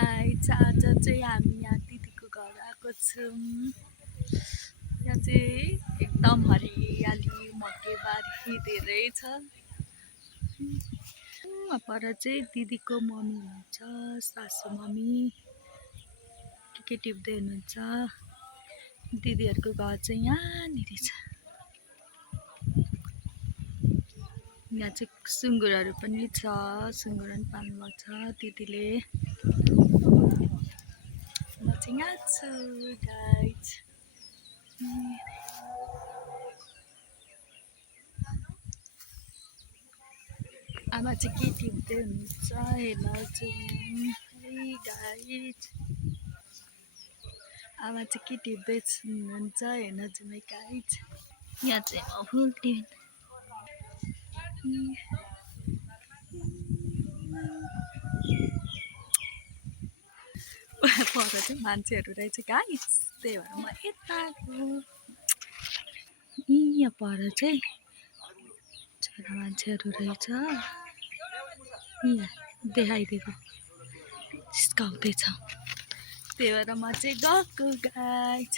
Guys आज चाहिँ हामी यहाँ दिदीको घर आएको छौँ। यहाँ चाहिँ एकदम हरियाली मकैबारी धेरै छ। पर चाहिँ दिदीको मम्मी हुनुहुन्छ, सासू मम्मी के टिप्दै हुनुहुन्छ। दिदीहरूको घर चाहिँ यहाँनिर छ। यहाँ चाहिँ सुँगुरहरू पनि छ, सुँगुर पनि पाल्नुभएको छ दिदीले। म चाहिँ यहाँ छु गाइज। आमा चाहिँ के टिप्दै हुनुहुन्छ हेर्नु है गाइज। आमा चाहिँ के टिप्दै हुनुहुन्छ हेर्नु जाउँ है गाइज। यहाँ चाहिँ फुल टिप पर चाहिँ मान्छेहरू रहेछ गाइज, त्यही भएर म यता गएको। यहाँ पर चाहिँ छोरा मान्छेहरू रहेछ, यहाँ देखाइदिएको जिस्काउँदैछ, त्यही भएर म चाहिँ गएको गाइज।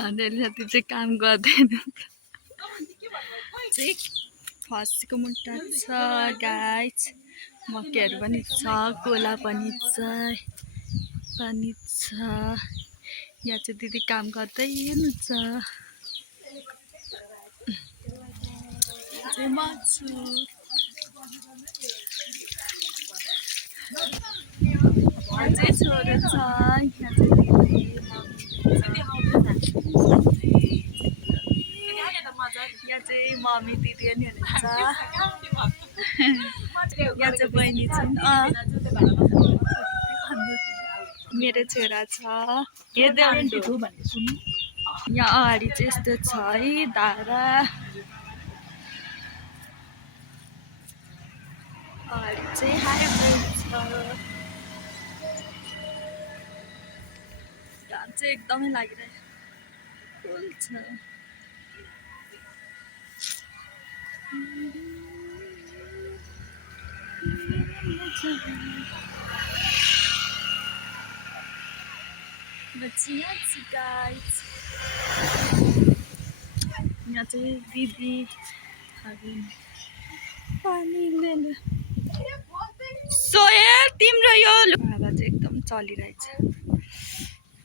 हन्ड्रेड साथी चाहिँ काम गर्दैन चाहिँ फर्सीको मुन्टा छ गाइज, मकैहरू पनि छ, कोला पनि छ। यहाँ चाहिँ दिदी काम गर्दै हुनुहुन्छ। म छु यहाँ चाहिँ छोरो छ, यहाँ चाहिँ मम्मी दिदी पनि हुनुहुन्छ। यहाँ चाहिँ बहिनी छन्, मेरो छोरा छ। यहाँ अगाडि चाहिँ यस्तो छ है धारा, अगाडि चाहिँ हाइब्रिड छ। घाम चाहिँ एकदमै लागिरहेको फुल छ। यहाँ चाहिँ दिदी पानी लिएर सोहे तिम्रो यो हावा चाहिँ एकदम चलिरहेछ,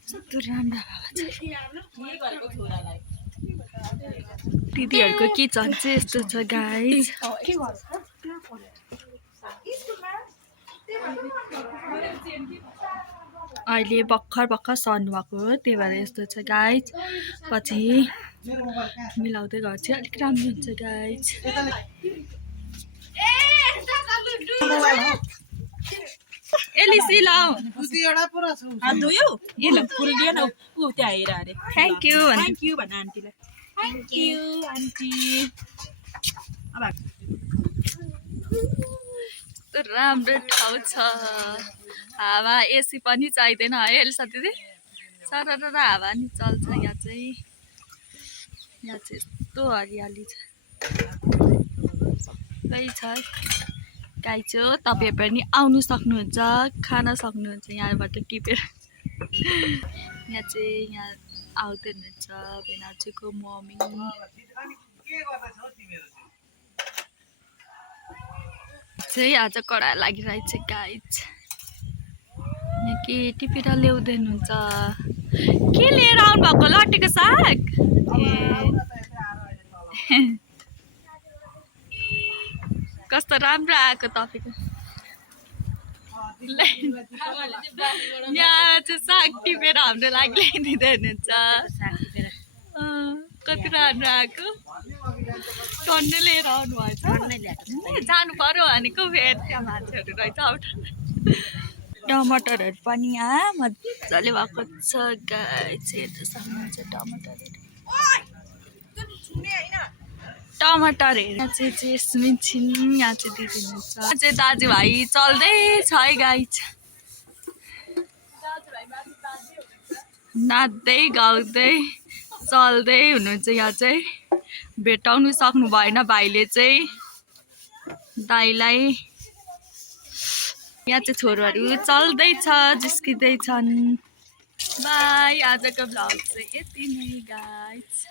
कस्तो राम्रो हावा छ। दिदीहरूको किचन चाहिँ यस्तो छ गाइज। अहिले भर्खर सर्नु भएको हो, त्यही भएर यस्तो छ गाइज। पछि मिलाउँदै गर्छु, अलिक राम्रो हुन्छ गाइज। थ्याङ्क यू भन आन्टीलाई। Thank you aunty. राम्रो ठाउँ छ, हावा एसी पनि चाहिँदैन है एलिसा दिदी, सरर हावा नि चल्छ। यहाँ चाहिँ यस्तो हरियाली छ, सबै छ गाइज हो। तपाईँ पनि आउनु सक्नुहुन्छ, खान सक्नुहुन्छ यहाँबाट टिपेर। यहाँ आउँदै हुनुहुन्छ भेनाजुको मम्मी। चाहिँ आज कडा लागिरहेछ गाइज। यहाँ के टिपेर ल्याउँदै हुनुहुन्छ, के लिएर आउनु भएको लट्टेको साग? कस्तो राम्रो आएको तपाईँको। यहाँ चाहिँ साग टिपेर हाम्रो लागि ल्याइदिँदै हुनुहुन्छ, कति राम्रो आएको। टन्नै लिएर आउनु भएछ, जानु पर्यो भनेको फेरि त्यहाँ मान्छेहरू रहेछ। टमाटरहरू पनि यहाँ मजाले भएको छ गाइस, हेर्न सक्नुहुन्छ टमाटरहरू। यहाँ चाहिँ जेस्मिन छिन्, यहाँ चाहिँ दिदी हुनुहुन्छ, यहाँ चाहिँ दाजुभाइ चल्दै छ है गाइस, नाच्दै गाउँदै चल्दै हुनुहुन्छ। यहाँ चाहिँ भेटाउनु सक्नु भएन भाइले चाहिँ, दाइलाई यहाँ चाहिँ छोरोहरू चल्दैछ जिस्किँदैछन् बाई आजको भ्लग चाहिँ यति नै गाइस